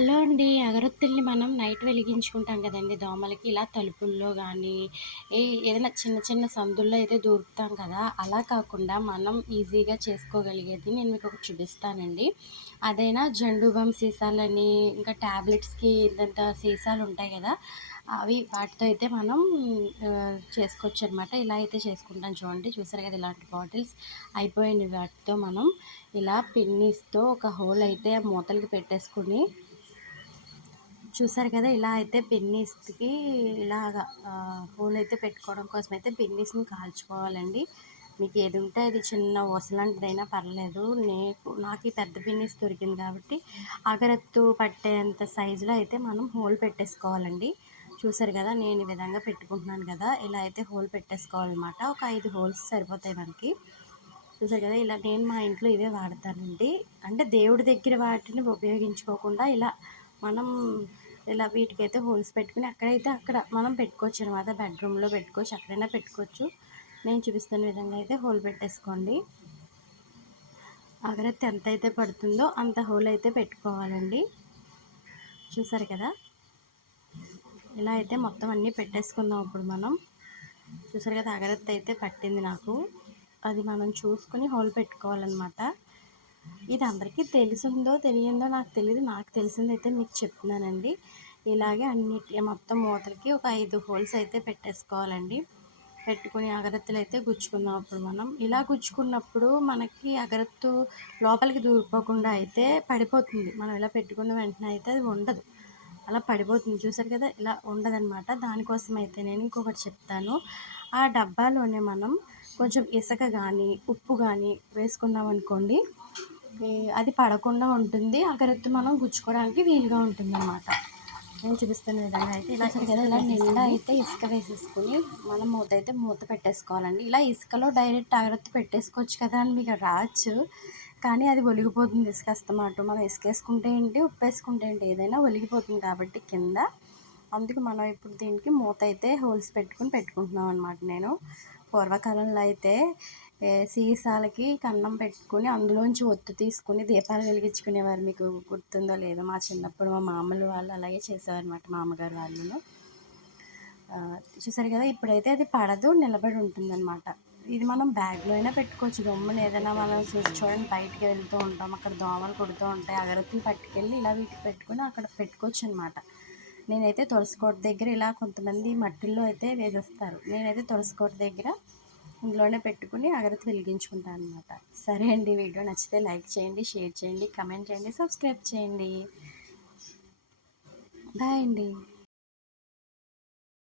Hello అండి. అగరొత్తుల్ని మనం night వెలిగించుకుంటాం కదండి దోమలకి. ఇలా తలుపుల్లో కానీ ఏ ఏదైనా చిన్న చిన్న సందుల్లో అయితే దూరుతాం కదా! అలా కాకుండా మనం ఈజీగా చేసుకోగలిగేది నేను మీకొకటి చూపిస్తానండి. అదైనా జండు బామ్ సీసాలని, ఇంకా టాబ్లెట్స్‌కి ఇంతంత సీసాలుంటాయి కదా అవి వాటితో అయితే మనం చేసుకోవచ్చు అనమాట ఇలా అయితే చేసుకుంటాం చూడండి. చూసారు కదా ఇలాంటి బాటిల్స్ అయిపోయిన వాటితో మనం ఇలా పిన్నీస్‌తో ఒక హోల్ అయితే మూతలకి పెట్టేసుకొని చూసారు కదా ఇలా అయితే పిన్నీస్‌కి ఇలాగా పూలు హోల్ అయితే పెట్టుకోవడం కోసం అయితే పిన్నీస్‌ని కాల్చుకోవాలండి. మీకు ఏది ఉంటే అది చిన్న ఊసలాంటిదైనా పర్లేదు. నీకు నాకు ఈ పెద్ద పిన్నీస్ దొరికింది కాబట్టి అగరత్తు పట్టేంత సైజులో అయితే మనం హోల్ పెట్టేసుకోవాలండి. చూసారు కదా నేను ఈ విధంగా పెట్టుకుంటున్నాను కదా! ఇలా అయితే హోల్ పెట్టేసుకోవాలన్నమాట. ఒక ఐదు హోల్స్ సరిపోతాయి మనకి. చూసారు కదా ఇలా నేను మా ఇంట్లో ఇవే వాడతానండి. అంటే దేవుడి దగ్గర వాటిని ఉపయోగించుకోకుండా ఇలా మనం ఇలా వీటికైతే హోల్స్ పెట్టుకుని అక్కడైతే అక్కడ మనం పెట్టుకోవచ్చు అనమాట. బెడ్రూమ్‌లో పెట్టుకోవచ్చు. ఎక్కడైనా పెట్టుకోవచ్చు. నేను చూపిస్తున్న విధంగా అయితే హోల్ పెట్టేసుకోండి. అగరత్తి అయితే పడుతుందో అంత హోల్ అయితే పెట్టుకోవాలండి. చూసారు కదా! ఇలా అయితే మొత్తం అన్నీ పెట్టేసుకుందాం ఇప్పుడు మనం. చూసారు కదా అగరత్తి అయితే పట్టింది నాకు. అది మనం చూసుకుని హోల్ పెట్టుకోవాలన్నమాట. ఇది అందరికీ తెలిసిందో తెలియందో నాకు తెలియదు నాకు తెలిసిందైతే మీకు చెప్తున్నానండి. ఇలాగే అన్నిటి మొత్తం మూతలకి ఒక ఐదు హోల్స్ అయితే పెట్టేసుకోవాలండి. పెట్టుకుని అగరత్తులు అయితే గుచ్చుకుందాం అప్పుడు మనం. ఇలా గుచ్చుకున్నప్పుడు మనకి అగరత్తు లోపలికి దూరిపోకుండా అయితే పడిపోతుంది. మనం ఇలా పెట్టుకున్న వెంటనే అయితే అది ఉండదు. అలా పడిపోతుంది. చూసారు కదా! ఇలా ఉండదనమాట. దానికోసం అయితే నేను ఇంకొకటి చెప్తాను. ఆ డబ్బాలోనే మనం కొంచెం ఇసక కానీ ఉప్పు కానీ వేసుకున్నామనుకోండి అనుకోండి అది పడకుండా ఉంటుంది. అగరత్తు మనం గుచ్చుకోవడానికి వీలుగా ఉంటుందన్నమాట. నేను చూపిస్తున్న విధంగా అయితే ఇలా కదా! ఇలా నిండా అయితే ఇసుక వేసేసుకొని మనం మూత అయితే మూత పెట్టేసుకోవాలండి. ఇలా ఇసుకలో డైరెక్ట్ అగరత్తు పెట్టేసుకోవచ్చు కదా అని మీకు రావచ్చు. కానీ అది ఒలిగిపోతుంది ఇసుక అస్తమాటు. మనం ఇసుకేసుకుంటే ఏంటి, ఉప్పేసుకుంటే ఏంటి ఏదైనా ఒలిగిపోతుంది కాబట్టి కింద. అందుకు మనం ఇప్పుడు దీనికి మూత అయితే హోల్స్ పెట్టుకొని పెట్టుకుంటున్నాం అనమాట నేను. పూర్వకాలంలో అయితే సీసాలకి కన్నం పెట్టుకొని అందులోంచి ఒత్తు తీసుకొని దీపాలు వెలిగించుకునేవారు. మీకు గుర్తుందో లేదో మా చిన్నప్పుడు మా మామలు వాళ్ళు అలాగే చేసేవారనమాట మా అమ్మగారు వాళ్ళును. చూసారు కదా! ఇప్పుడైతే అది పడదు నిలబడి ఉంటుందన్నమాట. ఇది మనం బ్యాగ్‌లో అయినా పెట్టుకోవచ్చు. గమ్మున ఏదైనా మనం చూడండి బయటికి వెళ్తూ ఉంటాం. అక్కడ దోమలు కుడుతూ ఉంటాయి. అగరత్తులు పట్టుకెళ్ళి ఇలా వీటికి పెట్టుకుని అక్కడ పెట్టుకోవచ్చు అనమాట నేనైతే తులసి కోట దగ్గర ఇలా కొంతమంది మట్టిల్లో అయితే వేసేస్తారు. నేనైతే తులసి కోట దగ్గర ఇందులోనే పెట్టుకుని అగరత్తి వెలిగించుకుంటాను అనమాట. సరే అండి. వీడియో నచ్చితే లైక్ చేయండి, షేర్ చేయండి, కమెంట్ చేయండి, సబ్స్క్రైబ్ చేయండి. బాయ్ అండి.